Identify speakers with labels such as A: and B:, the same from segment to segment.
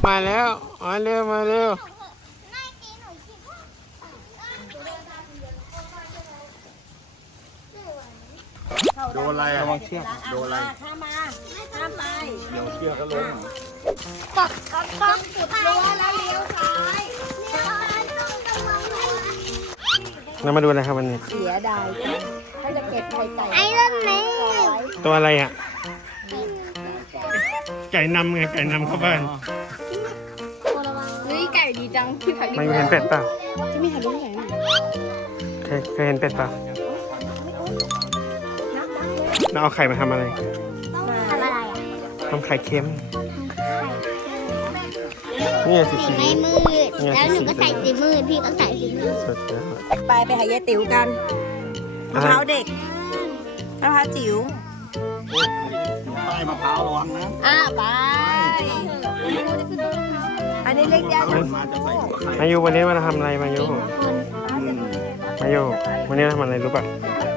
A: มาแล้วมาเร็วมาเร็วโดนอะไรระวังเชือกโดนอะไรข้ามมาข้ามไปเดี๋ยวเชือกก็ล้ม
B: ต้องสุดรั้วแล้วเลี้ยวซ้าย
A: เรามาดูอะไรครับวันนี้
B: เสียดายถ้าจะเก็บไข่ไก่ไอ้เรื่องนี้
A: ตัวอะไรอ่ะไก่นำไงไก่นำเข้าบ้าน
B: นี่ไก่ดีจังพี่ผักดี
A: มาอยู่เห็นเป็ดเปล่า
B: ที่มีถ่ายรูปไหน
A: เคยเห็นเป็ดเปล่าเราเอาไข่มาทำอะไร
B: ทำอะไร
A: ทำไข่เค็มนี่สี
B: ไม่มืดแล้วหนูก็ใส่สีมืดพี่ก็ใส่สีมืดไปหายายติ๋วกันมะพร้าวเด็กมะพร้าวจิ๋ว
C: ป้ายมะพร้าวระวังนะ
B: ไปอันนี้เล็กยัง
C: มาจะใส่หัวไข่
A: มาอยู่วันนี้มาทำอะไรมาอยู่มาอยู่วันนี้ทำอะไรรู้ป่ะ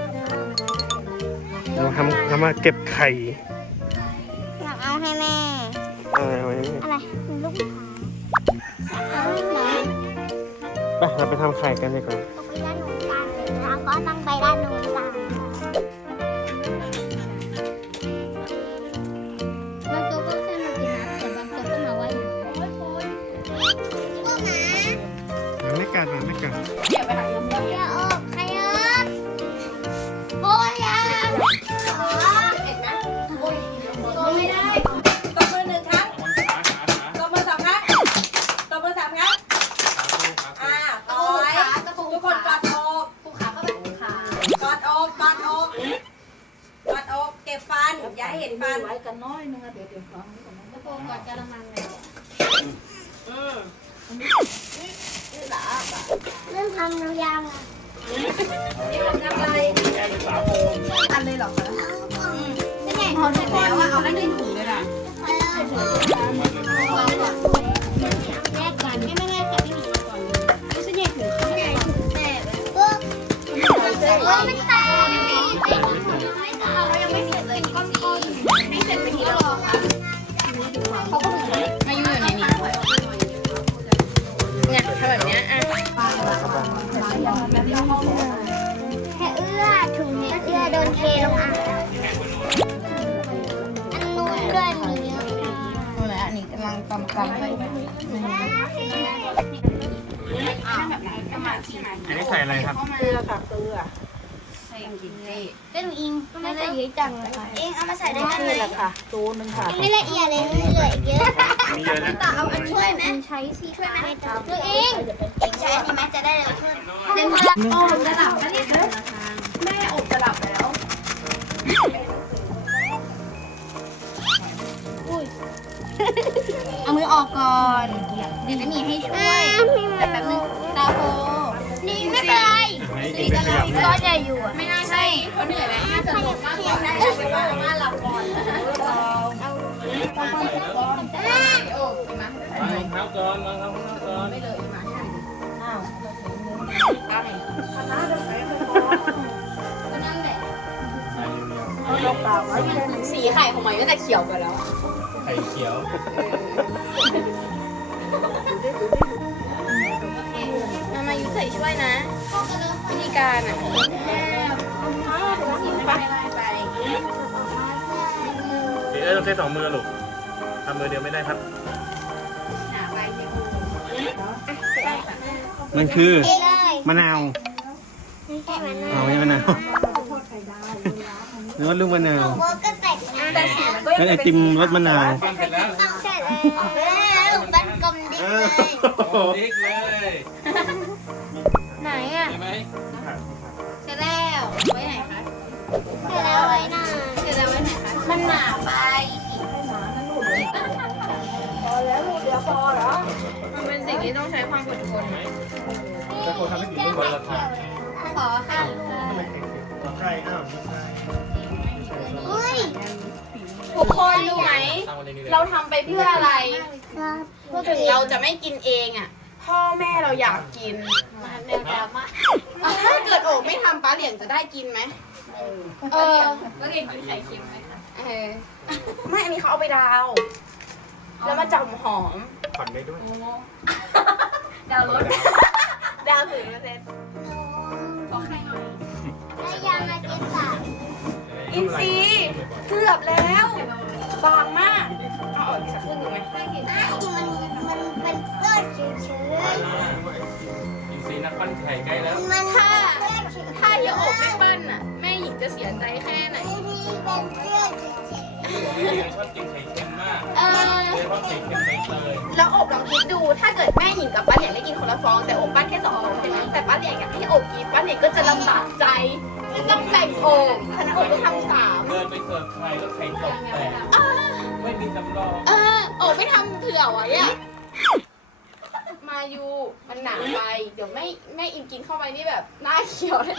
A: เราทำมาเก็บไข่
B: อยากเอาให้แม่
A: อะไร
B: ลูก
A: ไปเราไปทำไข่กันดีกว่า
B: ไปด้านนู้นกันแล้วก็ต้องไปด้านนู้นกันบางตัวก็แค่มากินนะแต่บางตัวก็มาไว้
A: มันไม่กัด
B: อย่าออกใครโอ้ยเห็นไหมตัวไม่ได้ตบมือหนึ่งครั้งตบมือสองครั้งตบมือสามครั้งต่อยทุกคนกอดอกผูกขาเข้าไปผูกขากอดอกกอดอกกอดอกเก็บฟันอย่าให้เห็นฟันไว้กันน้อยนึงเดี๋ยวของตะโกนกอดกระมังเลยเรื่องทำน้ำยางอ่ะนี่ทำอะไรทำเลยหรอคะไม่ใช่พอเสร็จแล้วว่าเอาให้กินถุงเลยล่ะแยกกันไม่แยกกันไม่มีก่อนเลยไม่ใช่แยกถุงเขาแยกถุงแต่ไม่แตกเรายังไม่เสร็จเลยก้อนๆไม่เสร็จไปทีละรอค่ะเขาก็มาอยู่ในนี้เนี่ยทำแบบนี้แค่เอื้อถุงนี้เอื้อโดนเทลงอันนู้นด้วยมีเยอะนั่นแหละอันนี้กำลังกำไป
A: อันนี้ใส่อะไรครับ
B: เกลือค่ะเกลือใส่กินเลยเป็นอิงไม่ละเอียดจังเลยค่ะเองเอามาใส่ได้เลยค่ะตัวนึงค่ะไม่ละเอียดเลยเหลือเยอะ
A: มีเยอะนะ
B: เอาอันช่วยไหมใช้สิช่วยไหมตัวเองใช้อันนี้ไหมจะได้เร็วขึ้นเล่นพลังโอ้จะหลับแล้วเนี่ยแม่อบจะหลับแล้วเอามือออกก่อนดิฉันมีให้ช่วยแต่แป๊บนึงตาโฟนี่ไม่เป็นไรนี่ก็ร้อนใหญ่อยู่ไม่น่าใช่เขาเหนื่อยแล้วน่าจะลงมากกว่าได้แต่ว่าหลับก่อน
A: เท้าก่อนมาเท้าก่อน
B: ไม่เลยมาใช่อ้าวนั่นแหละสีไข่ของมันก็จะเขียวกันแล้ว
A: ไข่เขียว
B: มายุใส่ช่วยนะวิธีการอ่ะ
A: เดี๋ยวต้องใช้2 มือลูกทำมือเดียวไม่ได้ครับมันคือมะนาวเอาไม่มะนาวรสลูกมะนาวเป็นไอติมรสมะนาว
B: เป็นกลมดิ๊กเลยไหนอ่ะเสร็จแล้วไว้ไหนคะเสร็จแล้วไว้ไหนเสร็จแล้วไว้ไหนคะมันหนาไปพอแล้วลูกเดี๋ยวพอเหรอมันเป็นสิ่งที่ต้องใช้ความอดทนไหม
A: จะคนทำให้ถึงบนราคา
B: ขอค่ะ
A: ใช่อ้าว
B: ทุกคนรู้ไหมเราทำไปเพื่ออะไรถึงเราจะไม่กินเองอ่ะพ่อแม่เราอยากกินแนวดราม่าถ้าเกิดโอบไม่ทำป้าเหลียงจะได้กินไหมป้าเหลียงกินไข่เค็มไหมคะไม่อันนี้เขาเอาไปดาวแล้วมาจับหอม
A: ผ่อนได้ด้วย
B: ดาวรถดาวถึงเปอร์เซ็นต์ขอใครหน่อย
D: แล้วยามาเก็บสาย
B: อินซีเกือบแล้วบางมากเอาออกอีกสักครึ่งหนึ่งไหม
D: ไม่มันเป็นเสื้อเฉย
E: อินซีนักปั้นไข่ใกล้แล้ว
D: ๆมันถ้า
B: ถ้าเฮียโอบไม่ปั้นน่ะแม่หญิงจะเสียใจแค่ไหน
D: ที่เป็นเสื้อเฉย
E: นี่ยังชอบกินไข่เค็มมาก
B: เออ
E: โดยเฉพาะไข่เค็มใบเตย
B: แล้วอบลองคิดดูถ้าเกิดแม่หญิงกับป้าเหลียงได้กินคนละฟองแต่อบปั้นแค่2 ฟองใช่ไหมแต่ป้าเหลียงอยากให้อบกินป้าเหลียงก็จะลำบากใจจะต้องแบ่งอบฉะนั้นอบต้องทำ3
E: เดินไปเสิร์ฟไข่ก็ไข่ตกแตกไม่มีสำรอง
B: อบไม่ทำเผื่อไว้อะมายูมันหนาไปเดี๋ยวแม่อิมกินเข้าไปนี่แบบหน้าเขียวเลย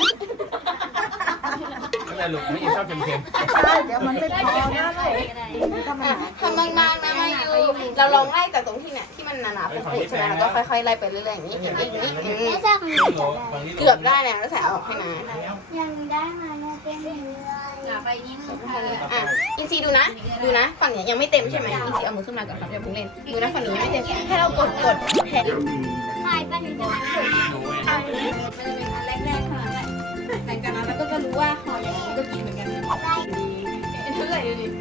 E: ไม่ได้ลูกไม่ยังชอบเค็ม
B: เดี๋ยวมันจะพอหน้าเลยทำบางๆนะมายูเราลองไล่จากตรงที่เนี่ยที่มันหนาๆเป็นๆใช่ไหมแล้วก็ค่อยๆไล่ไปเรื่อยๆอย่างนี้อย่างนี้อย่างนี้
D: ๆไม่ใช่ของ
E: ๆ
D: หนู
E: โลบางที
B: เกือบได้แล้วแล้วใส่ออกให้นะ
D: ยังได้มาแล้วเป็นเรื่อย
B: อ่ะอินซีดูนะฝั่งเนี้ยยังไม่เต็มใช่ไหมอินซีเอามือขึ้นมาก่อนครับอย่าเพิ่งเล่นดูนะฝั่งนี้ยังไม่เต็มให้เรากดแผ่น
D: ๆขายปันจะมา
E: หนูไง
B: อันนี้มันจะเป็นอันแรกๆเท่านั้นแหละหลังจากนั้นเราก็จะรู้ว่าห่ออย่างนี้ก็กินเหมือนกันเท่าไหร่ดูดิ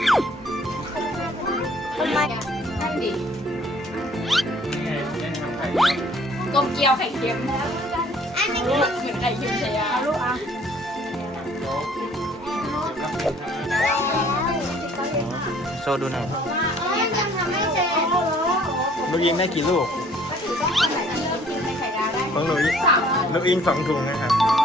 B: ทำไมนั่นดิ
E: นี่ไงเล่นทำไข่
B: กลมเกลียวไข่เค็ม
D: อันนี้
B: ลูกเหมือนไข่เค็มชายาลูกอ่ะ
E: โจ๊กรับเป็นทาง
C: โชว์ดูหน่อย
D: ยังทำไม่เสร็จ
C: ลูกยิงได้กี่ลูก
B: ก็ถือต้องคนไหนที่กินไข่ดาวได้
C: ของหนูลูกยิง2 ถุงนะครับ
B: อ๋อ